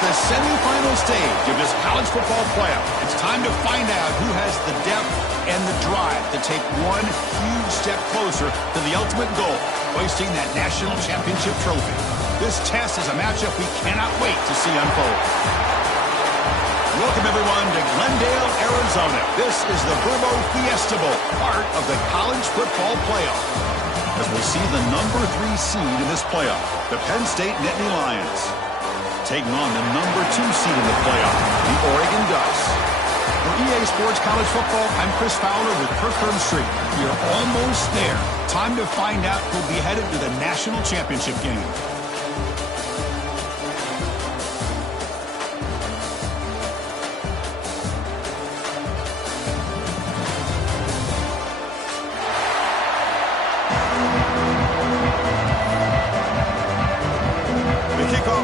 the semifinal stage of this college football playoff. It's time to find out who has the depth and the drive to take one huge step closer to the ultimate goal, hoisting that national championship trophy. This test is a matchup we cannot wait to see unfold. Welcome, everyone, to Glendale, Arizona. This is the Vrbo Fiesta Bowl, part of the college football playoff. As we see the number 3 seed in this playoff, the Penn State Nittany Lions, taking on the number 2 seed in the playoff, the Oregon Ducks. For EA Sports College Football, I'm Chris Fowler with Kirk Herbstreit. You're almost there. Time to find out who'll be headed to the national championship game.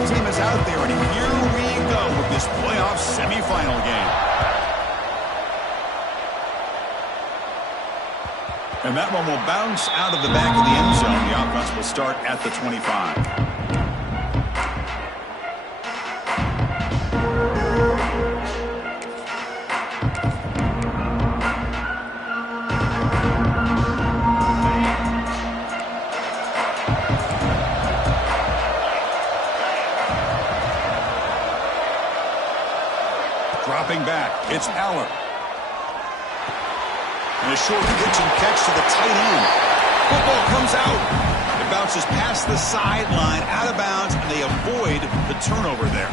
Team is out there, and here we go with this playoff semifinal game. And that one will bounce out of the back of the end zone. The offense will start at the 25. Dropping back, it's Aller. And a short pitch and catch to the tight end. Football comes out. It bounces past the sideline, out of bounds, and they avoid the turnover there.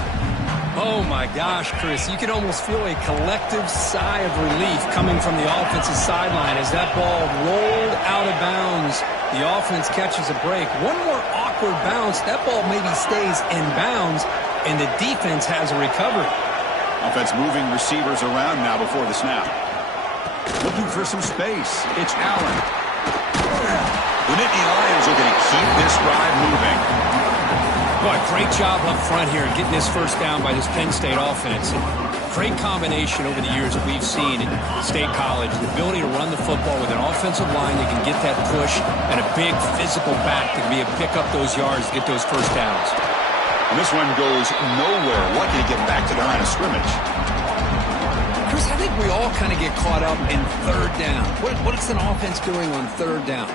Oh, my gosh, Chris. You can almost feel a collective sigh of relief coming from the offensive sideline as that ball rolled out of bounds. The offense catches a break. One more awkward bounce. That ball maybe stays in bounds, and the defense has a recovery. Offense moving receivers around now before the snap. Looking for some space. It's Allen. The Nittany Lions are going to keep this drive moving. Boy, great job up front here getting this first down by this Penn State offense. Great combination over the years that we've seen in State College. The ability to run the football with an offensive line that can get that push and a big physical back that can be able to pick up those yards to get those first downs. And this one goes nowhere. Lucky to get back to the line of scrimmage. Chris, I think we all kind of get caught up in third down. What is an offense doing on third down?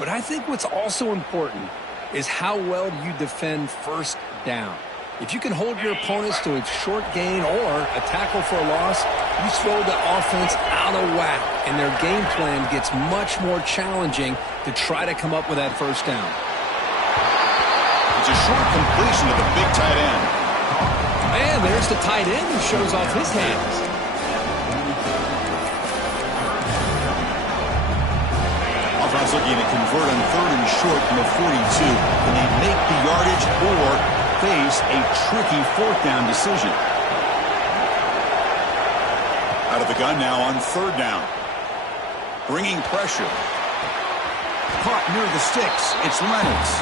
But I think what's also important is how well you defend first down. If you can hold your opponents to a short gain or a tackle for a loss, you throw the offense out of whack, and their game plan gets much more challenging to try to come up with that first down. It's a short completion to the big tight end. And there's the tight end who shows off his hands. Offense looking to convert on third and short from the 42. Can they make the yardage or face a tricky fourth down decision? Out of the gun now on third down. Bringing pressure. Caught near the sticks. It's Reynolds.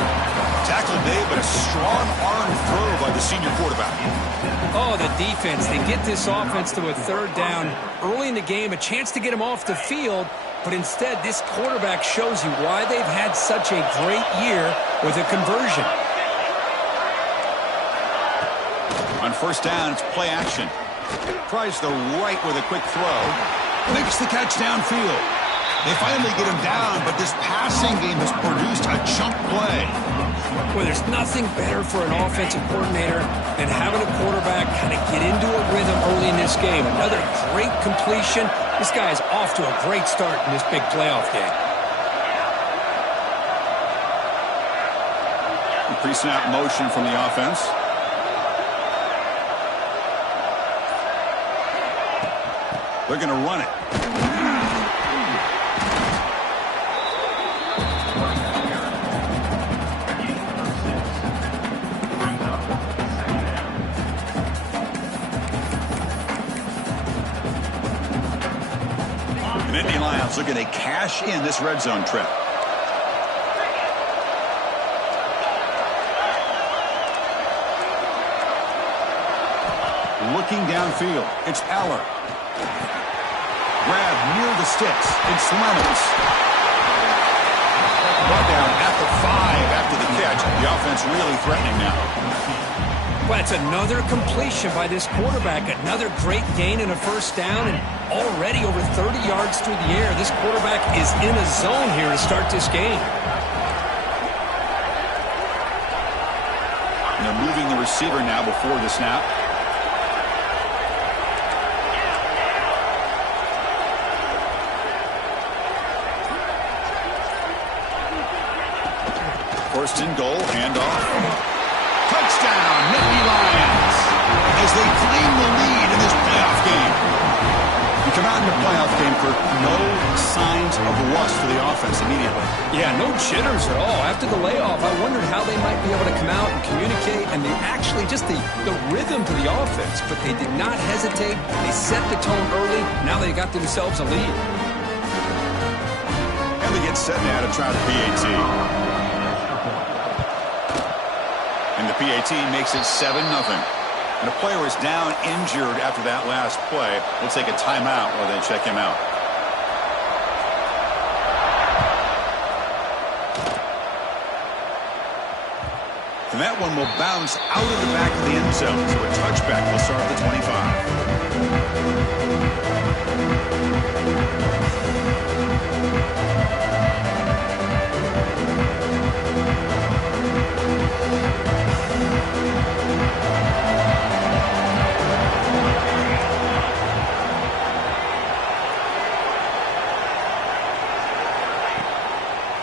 Tackled Dave, but a strong arm throw by the senior quarterback. Oh, the defense. They get this offense to a third down early in the game, a chance to get them off the field, but instead this quarterback shows you why they've had such a great year with a conversion. On first down, it's play action. Tries the right with a quick throw. Makes the catch downfield. They finally get him down, but this passing game has produced a chunk play. Well, there's nothing better for an offensive coordinator than having a quarterback kind of get into a rhythm early in this game. Another great completion. This guy is off to a great start in this big playoff game. Pre-snap motion from the offense. They're going to run it. The Nittany Lions looking to cash in this red zone trip. Looking downfield, it's Aller. Grab near the sticks, it's Reynolds. Brought down at the 5 after the catch. The offense really threatening now. Well, that's another completion by this quarterback. Another great gain and a first down, and already over 30 yards through the air. This quarterback is in a zone here to start this game. And they're moving the receiver now before the snap. First and goal, handoff. Touchdown, Nittany Lions, as they claim the lead in this playoff game. You come out in the playoff game for no signs of rust for the offense immediately. Yeah, no jitters at all. After the layoff, I wondered how they might be able to come out and communicate, and they actually just the rhythm to the offense, but they did not hesitate. They set the tone early. Now they got themselves a lead. And they get set now to try the PAT. And the PAT makes it 7-0. And a player is down injured after that last play. We'll take a timeout while they check him out. And that one will bounce out of the back of the end zone. So a touchback will start at the 25.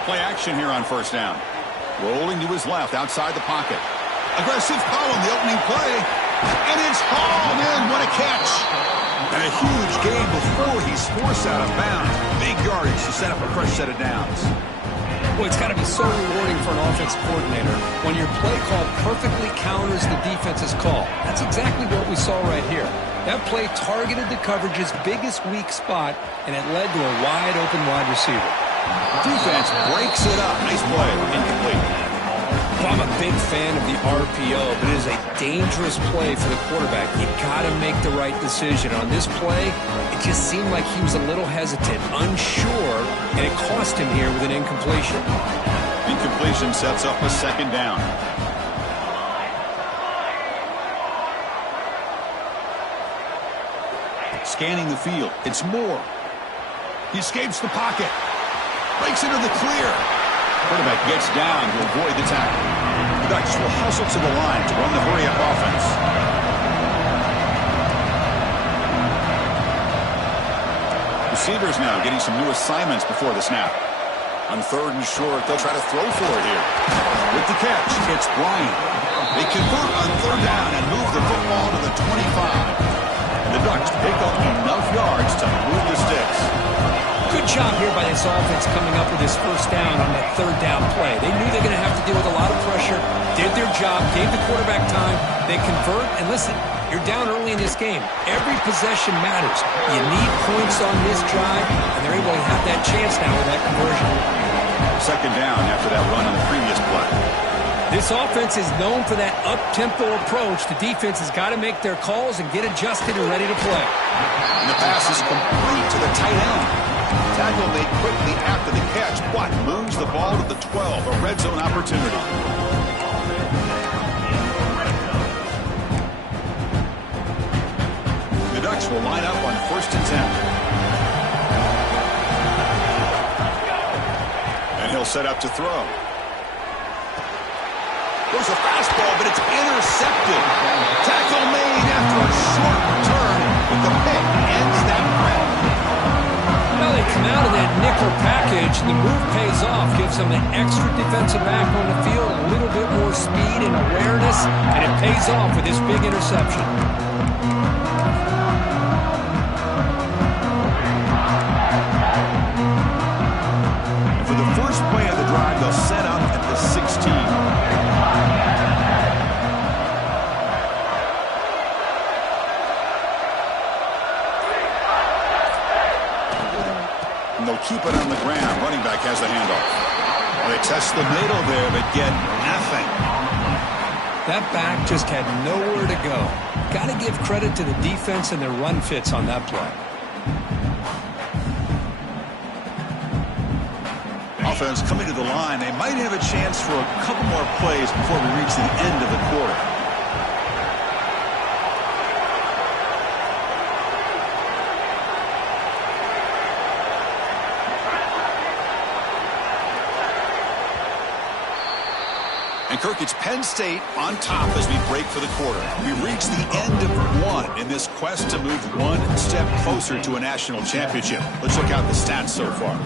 Play action here on first down. Rolling to his left outside the pocket. Aggressive call on the opening play. And it's hauled in. What a catch. And a huge gain before he's forced out of bounds. Big yardage to set up a fresh set of downs. Well, it's got to be so rewarding for an offensive coordinator when your play call perfectly counters the defense's call. That's exactly what we saw right here. That play targeted the coverage's biggest weak spot, and it led to a wide-open wide receiver. Defense breaks it up. Nice play. Incomplete. Well, I'm a big fan of the RPO, but it is a dangerous play for the quarterback. You got to make the right decision. On this play, it just seemed like he was a little hesitant, unsure, and it cost him here with an incompletion. Incompletion sets up a second down. Scanning the field. It's Moore. He escapes the pocket. Breaks into the clear. Quarterback gets down to avoid the tackle. The Ducks will hustle to the line to run the hurry-up offense. Receivers now getting some new assignments before the snap. On third and short, they'll try to throw for it here. With the catch, it's Bryant. They convert on third down and move the football to the 25. And the Ducks pick up enough yards to move the sticks. Good job here by this offense coming up with this first down on that third down play. They knew they were going to have to deal with a lot of pressure, did their job, gave the quarterback time. They convert, and listen, you're down early in this game. Every possession matters. You need points on this drive, and they're able to have that chance now with that conversion. Second down after that run on the previous play. This offense is known for that up-tempo approach. The defense has got to make their calls and get adjusted and ready to play. And the pass is complete to the tight end. Tackle made quickly after the catch, but moves the ball to the 12, a red zone opportunity. The Ducks will line up on first and 10. And he'll set up to throw. There's a fastball, but it's intercepted. Tackle made after a short return, but the pick ends that run. Well, they come out of that nickel package, and the move pays off, gives them an extra defensive back on the field, a little bit more speed and awareness, and it pays off with this big interception. And for the first play of the drive, they'll set up at the 16. They'll keep it on the ground. Running back has the handoff. They test the middle there, but get nothing. That back just had nowhere to go. Got to give credit to the defense and their run fits on that play. Offense coming to the line. They might have a chance for a couple more plays before we reach the end of the quarter. And Kirk, it's Penn State on top as we break for the quarter. We've reached the end of one in this quest to move one step closer to a national championship. Let's check out the stats so far.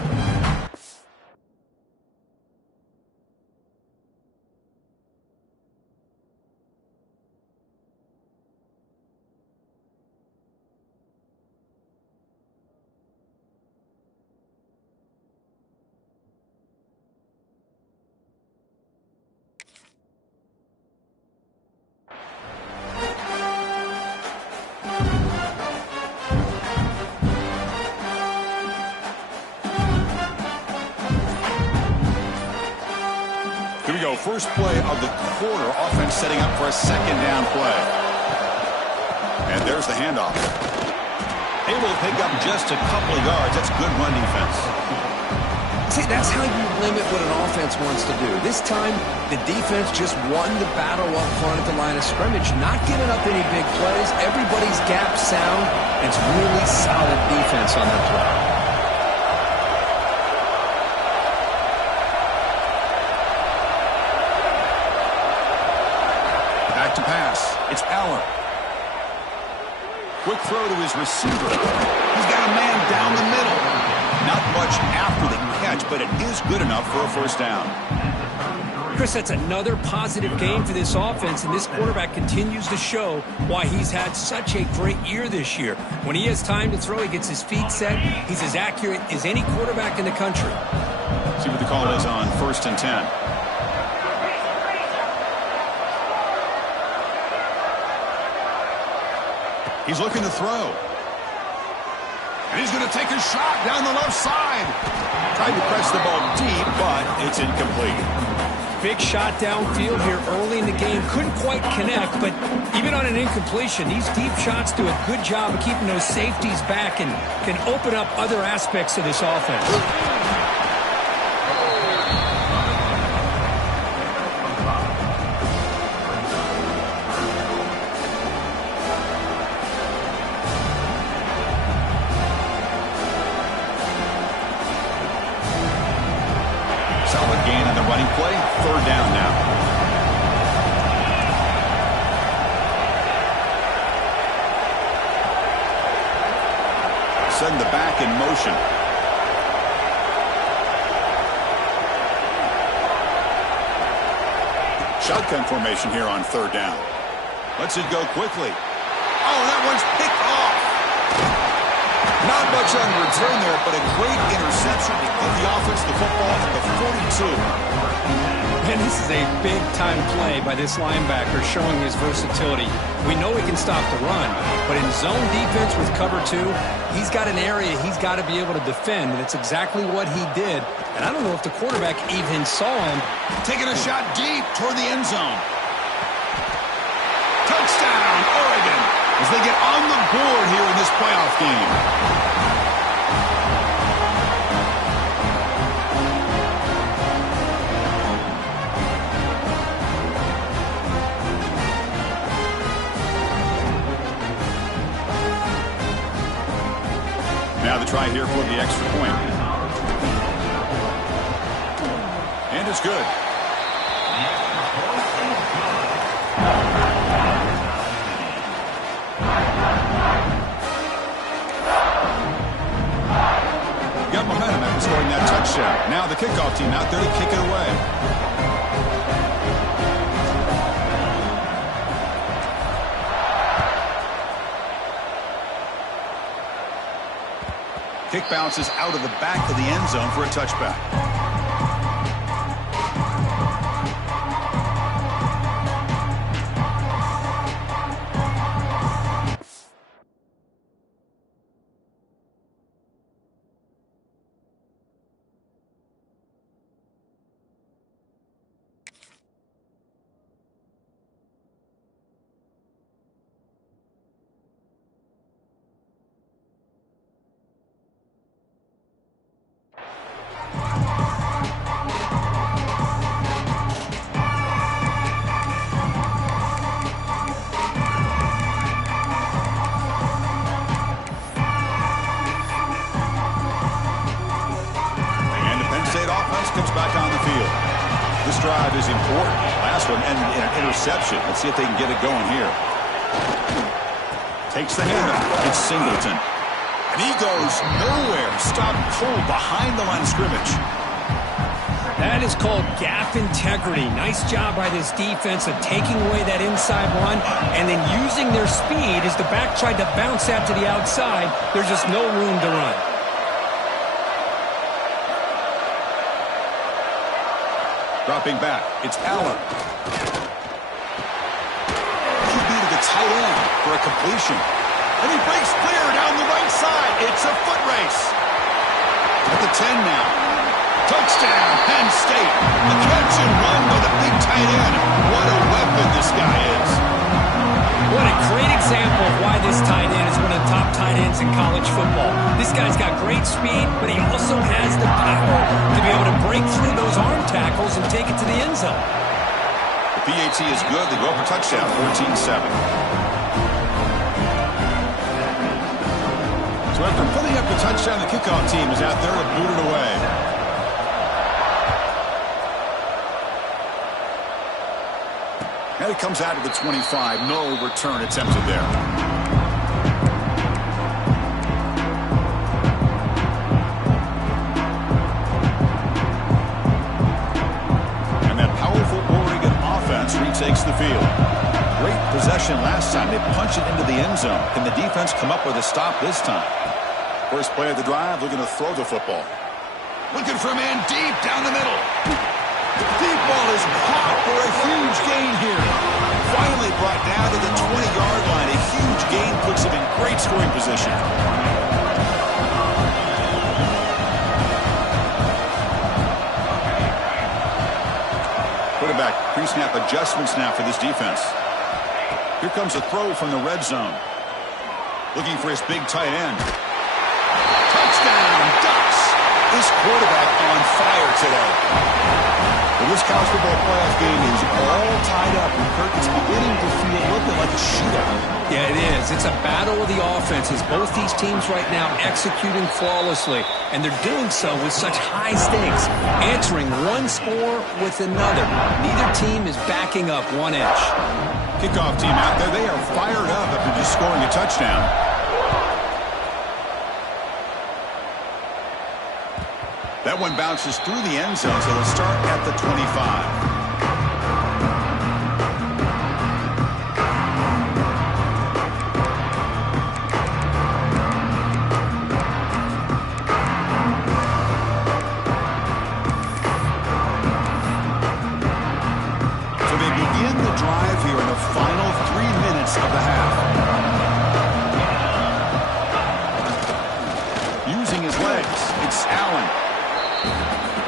Here we go, first play of the quarter. Offense setting up for a second down play. And there's the handoff. Able to pick up just a couple of yards. That's good run defense. See, that's how you limit what an offense wants to do. This time, the defense just won the battle up front at the line of scrimmage, not giving up any big plays. Everybody's gap sound. It's really solid defense on that play. To pass. It's Allen. Quick throw to his receiver. He's got a man down the middle. Not much after the catch, but it is good enough for a first down. Chris, that's another positive game for this offense, and this quarterback continues to show why he's had such a great year this year. When he has time to throw, he gets his feet set. He's as accurate as any quarterback in the country. See what the call is on 1st and 10. He's looking to throw. And he's going to take a shot down the left side. Tried to press the ball deep, but it's incomplete. Big shot downfield here early in the game. Couldn't quite connect, but even on an incompletion, these deep shots do a good job of keeping those safeties back and can open up other aspects of this offense. Solid gain on the running play. Third down now. Send the back in motion. Shotgun formation here on third down. Lets it go quickly. Oh, that one's picked off. Not much on the return there, but a great interception to give the offense the football at the 42. And this is a big-time play by this linebacker showing his versatility. We know he can stop the run, but in zone defense with cover two, he's got an area he's got to be able to defend, and it's exactly what he did. And I don't know if the quarterback even saw him. Taking a shot deep toward the end zone. Touchdown, Oregon, as they get on the board here in this playoff game. Now the try here for the extra point. And it's good. Got momentum after scoring that touchdown. Now the kickoff team out there to kick it away. Kick bounces out of the back of the end zone for a touchback. reception. Let's see if they can get it going here. Takes the handoff. It's Singleton. And he goes nowhere. Stopped cold behind the line of scrimmage. That is called gap integrity. Nice job by this defense of taking away that inside run and then using their speed as the back tried to bounce that to the outside. There's just no room to run. Dropping back. It's Allen. QB to the tight end for a completion. And he breaks clear down the right side. It's a foot race. At the 10 now. Touchdown, Penn State. A catch and run by the big tight end. What a weapon this guy is. What a great example of why this tight end is one of the top tight ends in college football. This guy's got great speed, but he also has the power to be able to break through those arm tackles and take it to the end zone. The PAT is good. They go up for touchdown, 14-7. So after putting up the touchdown, the kickoff team is out there to boot it away. And it comes out to the 25. No return attempted there. And that powerful Oregon offense retakes the field. Great possession last time. They punch it into the end zone. Can the defense come up with a stop this time? First play of the drive, looking to throw the football. Looking for a man deep down the middle. Deep ball is caught for a huge gain here. Finally brought down to the 20-yard line. A huge gain puts him in great scoring position. Quarterback pre-snap adjustments now for this defense. Here comes a throw from the red zone. Looking for his big tight end. Touchdown, Ducks. This quarterback on fire today. Well, this college football playoff game is all tied up. And Kirk, it's beginning to feel a little bit like a shootout. Yeah, it is. It's a battle of the offenses. Both these teams right now executing flawlessly, and they're doing so with such high stakes, answering one score with another. Neither team is backing up one inch. Kickoff team out there. They are fired up after just scoring a touchdown. That one bounces through the end zone, so they'll start at the 25. So they begin the drive here in the final 3 minutes of the half. Using his legs, it's Allen.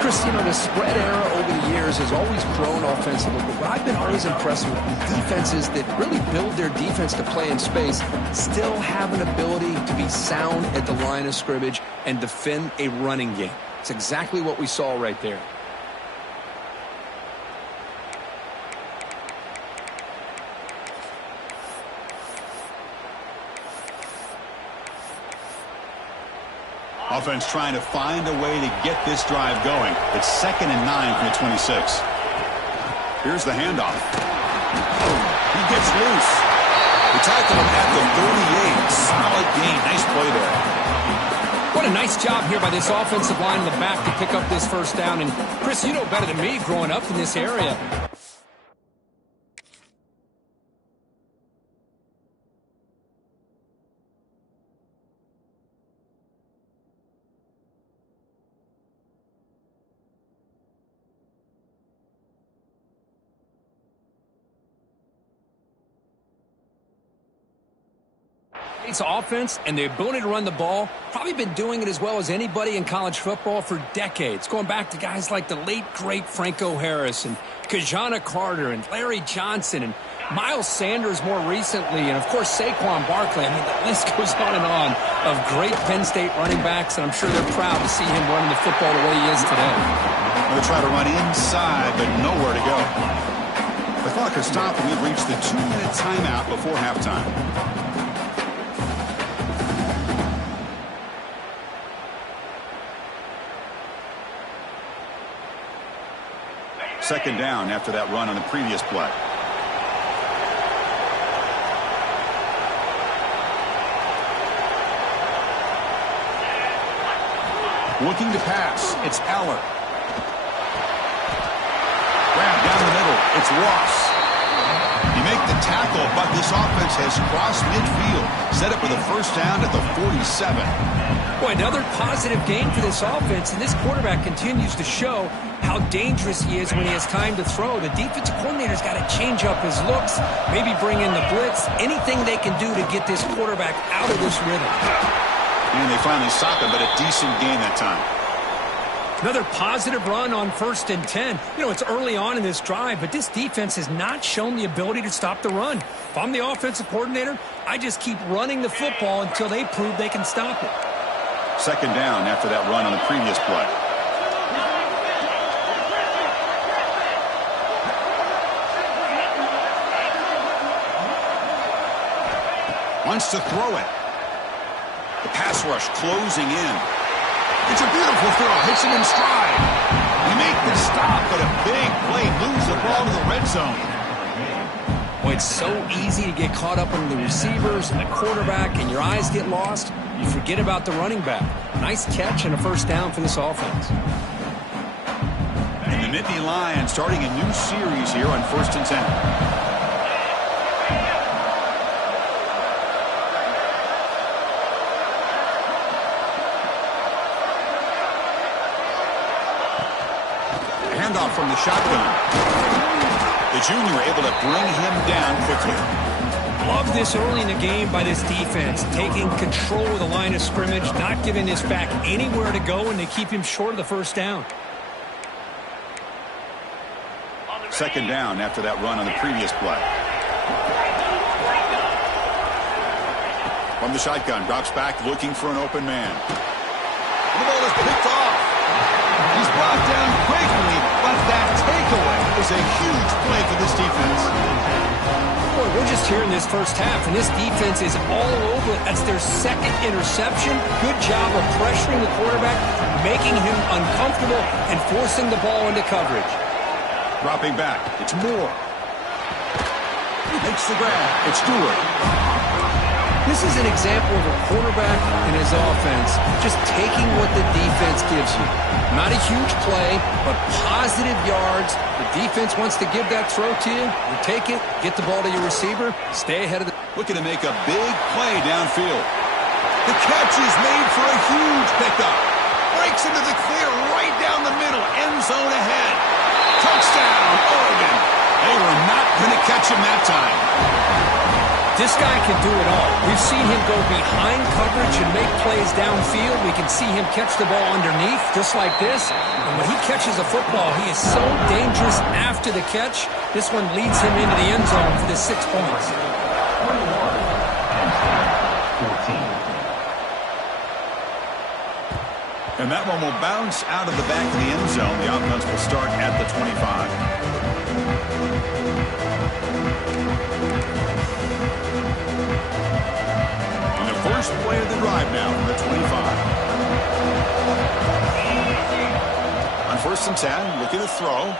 Chris, you know, the spread era over the years has always grown offensively, but I've been always impressed with defenses that really build their defense to play in space, still have an ability to be sound at the line of scrimmage and defend a running game. It's exactly what we saw right there. Offense trying to find a way to get this drive going. It's 2nd and 9 from the 26. Here's the handoff. He gets loose. They tackle him at the 38. Solid gain. Nice play there. What a nice job here by this offensive line in the back to pick up this first down. And, Chris, you know better than me growing up in this area. It's offense and the ability to run the ball. Probably been doing it as well as anybody in college football for decades. Going back to guys like the late, great Franco Harris and Kajana Carter and Larry Johnson and Miles Sanders more recently. And, of course, Saquon Barkley. I mean, the list goes on and on of great Penn State running backs. And I'm sure they're proud to see him running the football the way he is today. They'll try to run inside, but nowhere to go. The clock has stopped, and we've reached the 2-minute timeout before halftime. Second down after that run on the previous play. Looking to pass. It's Eller. Grab down the middle. It's Ross. You make the tackle, but this offense has crossed midfield. Set up for the first down at the 47. Boy, another positive game for this offense, and this quarterback continues to show how dangerous he is when he has time to throw. The defensive coordinator's got to change up his looks, maybe bring in the blitz, anything they can do to get this quarterback out of this rhythm. And they finally stop him, but a decent game that time. Another positive run on 1st and 10. You know, it's early on in this drive, but this defense has not shown the ability to stop the run. If I'm the offensive coordinator, I just keep running the football until they prove they can stop it. 2nd down after that run on the previous play. Wants to throw it. The pass rush closing in. It's a beautiful throw. Hits him in stride. You make the stop, but a big play moves the ball to the red zone. Well, it's so easy to get caught up on the receivers and the quarterback, and your eyes get lost. You forget about the running back. Nice catch and a 1st down for this offense. And the Nittany Lions starting a new series here on 1st and 10. Handoff from the shotgun. The junior able to bring him down quickly. Love this early in the game by this defense, taking control of the line of scrimmage, not giving this back anywhere to go, and they keep him short of the 1st down. 2nd down after that run on the previous play. From the shotgun, drops back looking for an open man. The ball is picked off. He's brought down quickly, but that takeaway is a huge play for this defense. Boy, we're just here in this 1st half, and this defense is all over it. That's their 2nd interception. Good job of pressuring the quarterback, making him uncomfortable, and forcing the ball into coverage. Dropping back. It's Moore. He makes the grab. It's Stewart. This is an example of a quarterback and his offense just taking what the defense gives you. Not a huge play, but positive yards. The defense wants to give that throw to you. You take it, get the ball to your receiver, stay ahead of the... Looking to make a big play downfield. The catch is made for a huge pickup. Breaks into the clear right down the middle. End zone ahead. Touchdown, Oregon. They were not going to catch him that time. This guy can do it all. We've seen him go behind coverage and make plays downfield. We can see him catch the ball underneath, just like this. And when he catches a football, he is so dangerous after the catch. This one leads him into the end zone for the 6 points. And that one will bounce out of the back of the end zone. The offense will start at the 25. First play of the drive now from the 25. On 1st and 10, looking to throw.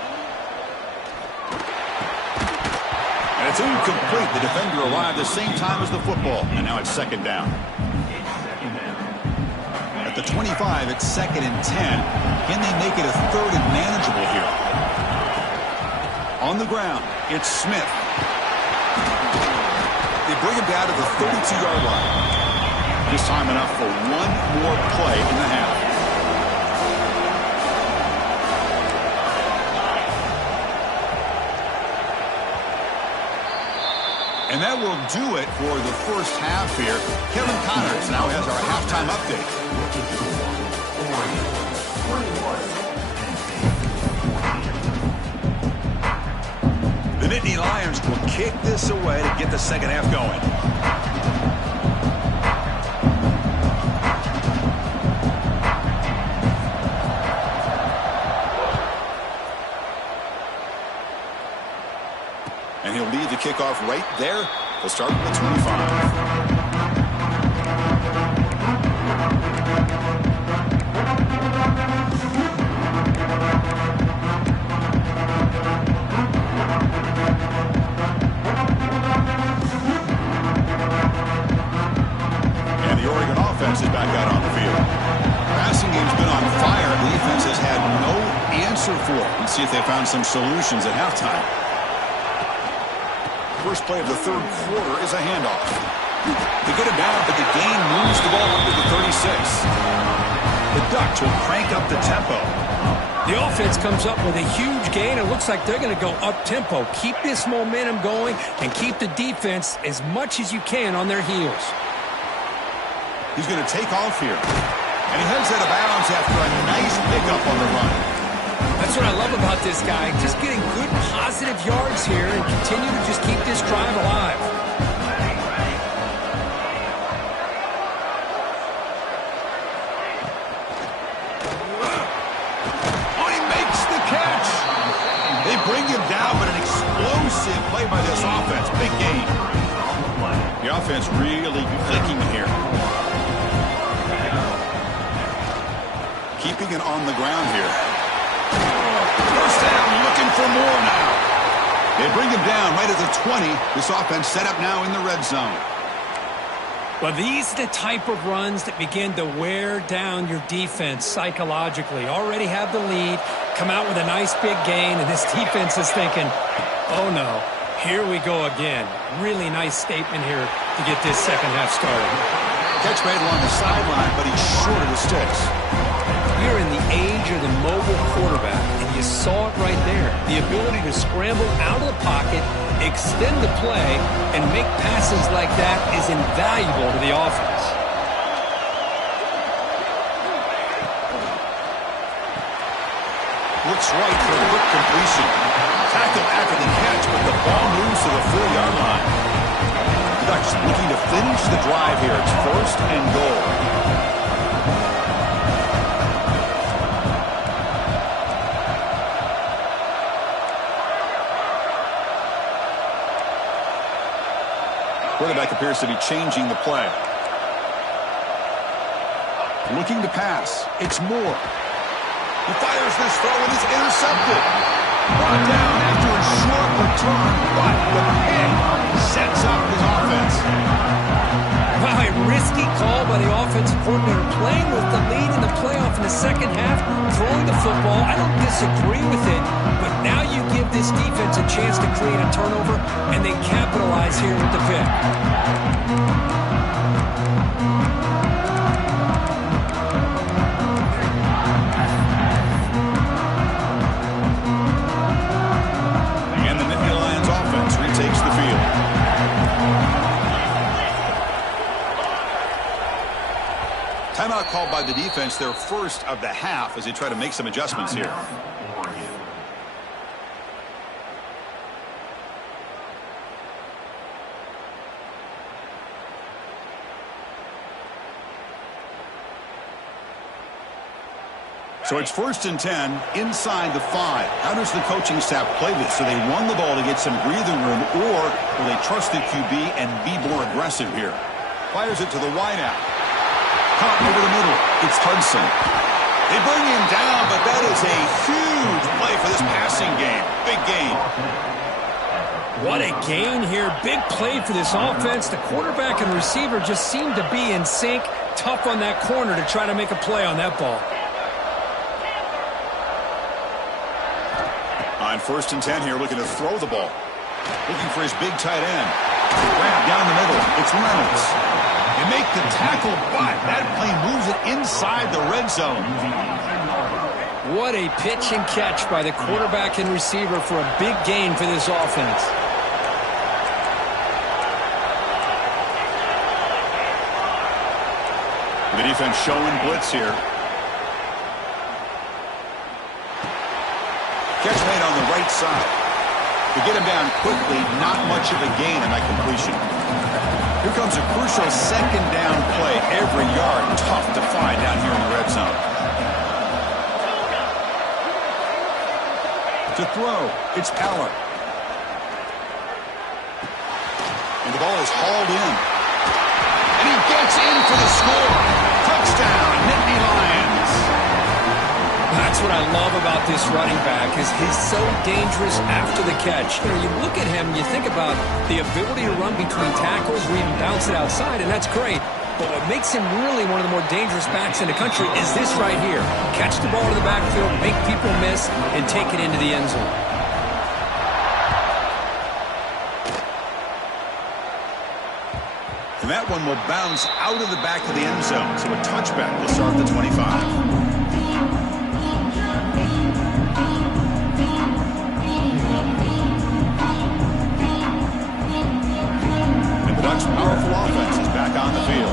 And it's incomplete. The defender arrived the same time as the football. And now it's 2nd down. At the 25, it's 2nd and 10. Can they make it a 3rd and manageable here? On the ground, it's Smith. They bring him down to the 32-yard line. Just time enough for one more play in the half. And that will do it for the 1st half here. Kevin Connors now has our halftime update. The Nittany Lions will kick this away to get the 2nd half going. And he'll lead the kickoff right there. They'll start at the 25. And the Oregon offense is back out on the field. Passing game's been on Let's see if they found some solutions at halftime. First play of the third quarter is a handoff. They get it down, but the gain moves the ball into the 36. The Ducks will crank up the tempo. The offense comes up with a huge gain. It looks like they're going to go up-tempo. Keep this momentum going and keep the defense as much as you can on their heels. He's going to take off here. And he heads out of bounds after a nice pickup on the run. That's what I love about this guy. Just getting good, positive yards here and continue to just keep this drive alive. Oh, he makes the catch. They bring him down, but an explosive play by this offense. Big gain. The offense really clicking here. Keeping it on the ground here. First down, looking for more now. They bring him down right at the 20. This offense set up now in the red zone. Well, these are the type of runs that begin to wear down your defense psychologically. Already have the lead, come out with a nice big gain, and this defense is thinking, oh no, here we go again. Really nice statement here to get this second half started. Catch made along the sideline, but he's short of the sticks. We're in the age of the mobile quarterback, and you saw it right there. The ability to scramble out of the pocket, extend the play, and make passes like that is invaluable to the offense. Looks right for a quick completion. Tackle after the catch, but the ball moves to the 4-yard line. The Ducks looking to finish the drive here. It's first and goal. Quarterback appears to be changing the play. Looking to pass. It's Moore. He fires this throw and is intercepted. Brought down after a short return, but the pick sets up his offense. Wow, a risky call by the offensive coordinator, playing with the lead in the playoff in the second half, throwing the football. I don't disagree with it, but now you give this defense a chance to create a turnover, and they capitalize here with the pick. And the Nittany Lions offense retakes the field. Timeout called by the defense, their first of the half, as they try to make some adjustments here. So it's first and 10 inside the 5. How does the coaching staff play this? So they won the ball to get some breathing room, or will they trust the QB and be more aggressive here? Fires it to the wideout. Caught over the middle. It's Hudson. They bring him down, but that is a huge play for this passing game. Big gain. What a gain here. Big play for this offense. The quarterback and receiver just seem to be in sync. Tough on that corner to try to make a play on that ball. On first and 10 here, looking to throw the ball. Looking for his big tight end. Grab down the middle. It's Reynolds. They make the tackle, but that play moves it inside the red zone. What a pitch and catch by the quarterback and receiver for a big gain for this offense. The defense showing blitz here. Catch made on the right side. To get him down quickly, not much of a gain on that completion. Here comes a crucial second down play. Every yard tough to find down here in the red zone. To throw, it's Aller. And the ball is hauled in. And he gets in for the score. Touchdown, Nittany Lions. That's what I love about this running back, is he's so dangerous after the catch. You know, you look at him, you think about the ability to run between tackles or even bounce it outside, and that's great. But what makes him really one of the more dangerous backs in the country is this right here. Catch the ball to the backfield, make people miss, and take it into the end zone. And that one will bounce out of the back of the end zone. So a touchback will start the 25. And the Ducks' powerful offense is back on the field.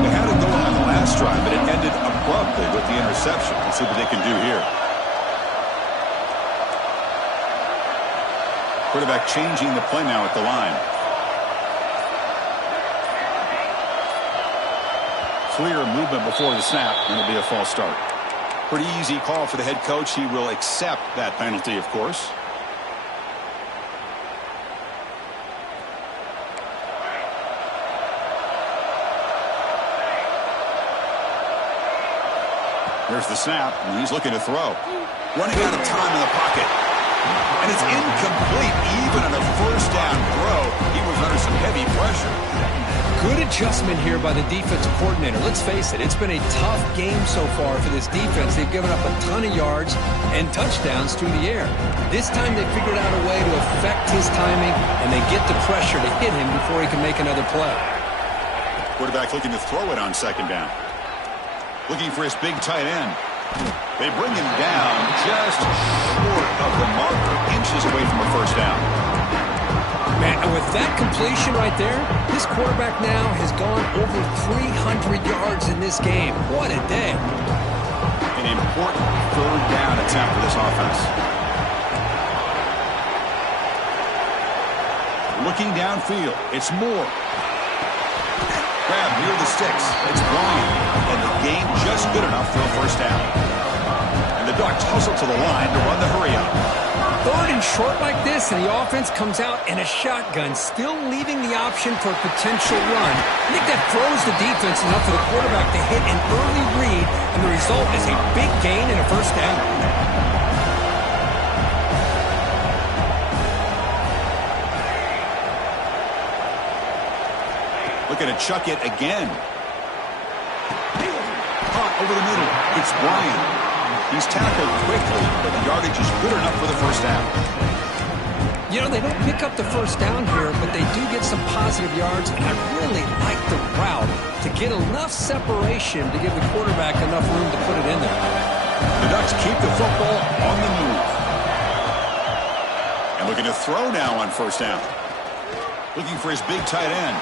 They had it going on the last drive, but it ended abruptly with the interception. Let's see what they can do here. Quarterback changing the play now at the line. Clear movement before the snap, and it'll be a false start. Pretty easy call for the head coach. He will accept that penalty, of course. Here's the snap, and he's looking to throw. Running out of time in the pocket. And it's incomplete. Even on a first down throw, he was under some heavy pressure. Good adjustment here by the defensive coordinator. Let's face it, it's been a tough game so far for this defense. They've given up a ton of yards and touchdowns through the air. This time they figured out a way to affect his timing, and they get the pressure to hit him before he can make another play. Quarterback looking to throw it on second down. Looking for his big tight end. They bring him down just short of the marker, inches away from a first down. Man, and with that completion right there, this quarterback now has gone over 300 yards in this game. What a day. An important third down attempt for this offense. Looking downfield, it's Moore. Grab near the sticks. It's Bryant. And the gain just good enough for a first down. And the Ducks hustle to the line to run the hurry up. Third and short like this, and the offense comes out in a shotgun, still leaving the option for a potential run. I think that throws the defense enough for the quarterback to hit an early read, and the result is a big gain and a first down. Looking to chuck it again. Caught over the middle. It's Bryant. He's tackled quickly, but the yardage is good enough for the first down. You know, they don't pick up the first down here, but they do get some positive yards, and I really like the route to get enough separation to give the quarterback enough room to put it in there. The Ducks keep the football on the move. And looking to throw now on first down. Looking for his big tight end.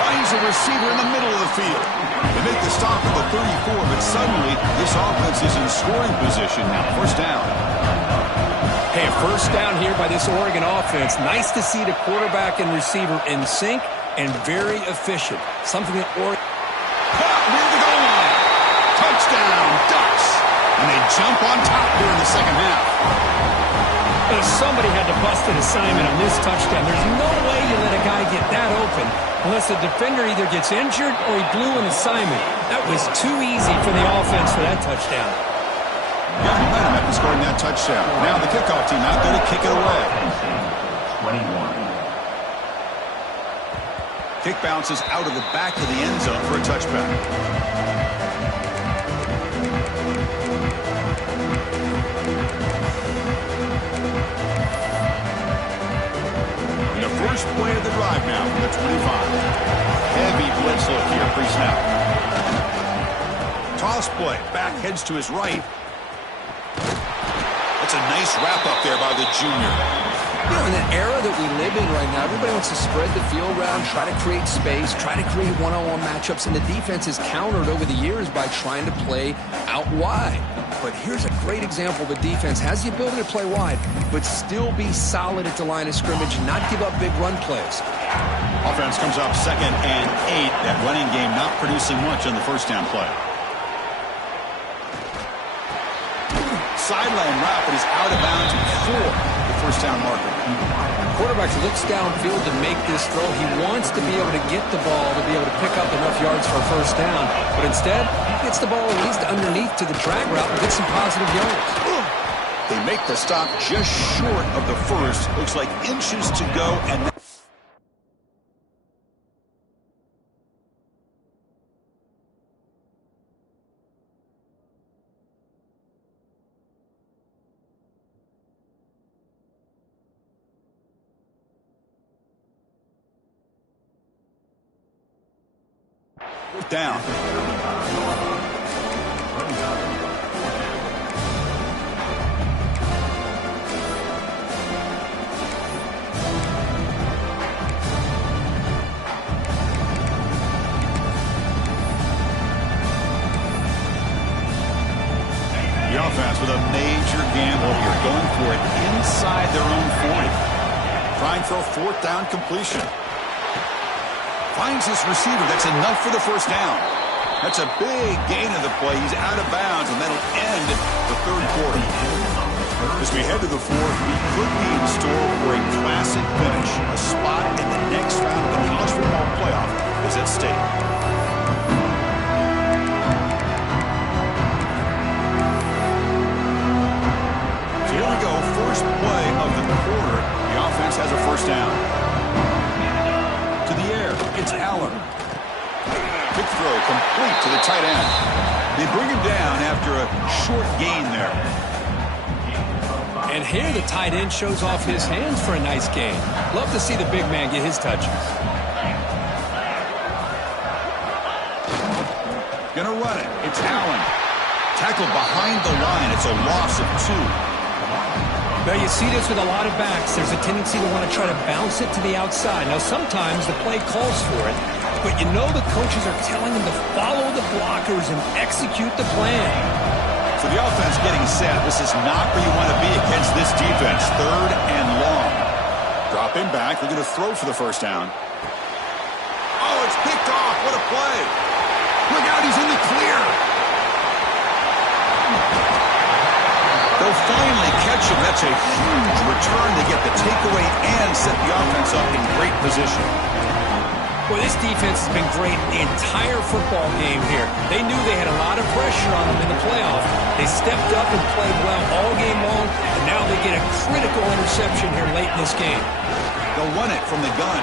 Finds a receiver in the middle of the field. They make the stop at the 34, but suddenly this offense is in scoring position now. First down. Hey, a first down here by this Oregon offense. Nice to see the quarterback and receiver in sync and very efficient. Something that Oregon... Caught near the goal line. Touchdown, Ducks. And they jump on top here in the second half. Somebody had to bust an assignment on this touchdown. There's no way you let a guy get that open unless the defender either gets injured or he blew an assignment. That was too easy for the offense for that touchdown. Got momentum after scoring that touchdown. Now the kickoff team out there to kick it away. 21. Kick bounces out of the back of the end zone for a touchback. First play of the drive now from the 25. Heavy blitz look here pre-snap. Toss play. Back heads to his right. That's a nice wrap up there by the junior. You know, in the era that we live in right now, everybody wants to spread the field around, try to create space, try to create one-on-one matchups, and the defense is countered over the years by trying to play out wide. But here's a great example of a defense has the ability to play wide, but still be solid at the line of scrimmage and not give up big run plays. Offense comes up 2nd and 8. That running game not producing much on the first down play. Sideline route, but he's out of bounds before the first down marker. Quarterback looks downfield to make this throw. He wants to be able to get the ball to be able to pick up enough yards for a first down. But instead, he gets the ball at least underneath to the drag route and gets some positive yards. They make the stop just short of the first. Looks like inches to go. And Fourth down. The offense with a major gamble here, going for it inside their own 40. Trying for a fourth down completion. Finds his receiver. That's enough for the first down. That's a big gain of the play. He's out of bounds, and that'll end the third quarter. As we head to the fourth, we could be in store for a classic finish. A spot in the next round of the college football playoff is at stake. Here we go, first play of the quarter. The offense has a first down. To the air, it's Allen. Quick throw, complete to the tight end. They bring him down after a short gain there. And here the tight end shows off his hands for a nice gain. Love to see the big man get his touches. Gonna run it. It's Allen. Tackled behind the line. It's a loss of 2. Now, you see this with a lot of backs. There's a tendency to want to try to bounce it to the outside. Now, sometimes the play calls for it, but you know the coaches are telling them to follow the blockers and execute the plan. So the offense getting set. This is not where you want to be against this defense. Third and long. Dropping back. They're going to throw for the first down. Oh, it's picked off. What a play. Look out, he's in the clear. They'll finally catch him. That's a huge return to get the takeaway and set the offense up in great position. Well, this defense has been great the entire football game here. They knew they had a lot of pressure on them in the playoff. They stepped up and played well all game long, and now they get a critical interception here late in this game. They'll run it from the gun.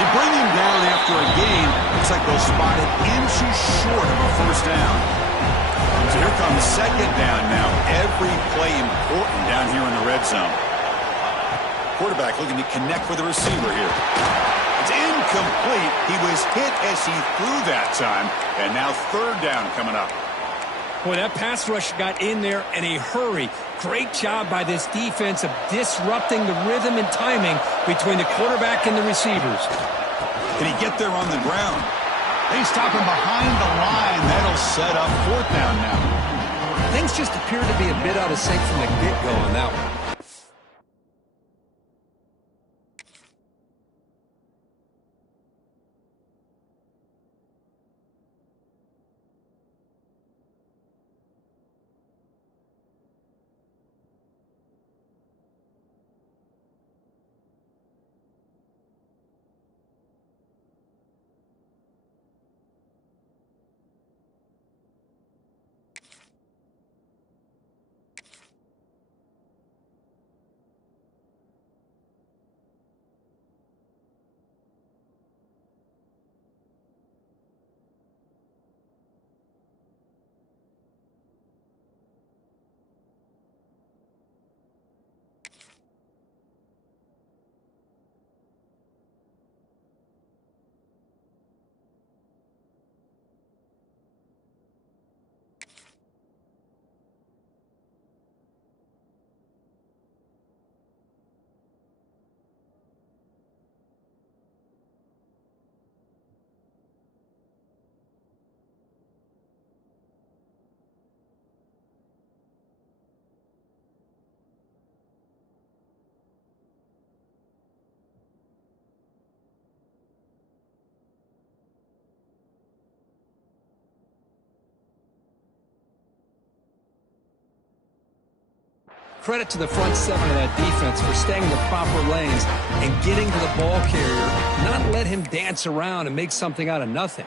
They bring him down after a gain. Looks like they'll spot it inches short of a first down. So here comes second down now. Every play important down here in the red zone. Quarterback looking to connect with the receiver here. It's incomplete. He was hit as he threw that time. And now third down coming up. Boy, that pass rush got in there in a hurry. Great job by this defense of disrupting the rhythm and timing between the quarterback and the receivers. Can he get there on the ground? They stop him behind the line. That'll set up fourth down now. Things just appear to be a bit out of sync from the get-go on that one. Credit to the front seven of that defense for staying in the proper lanes and getting to the ball carrier, not let him dance around and make something out of nothing.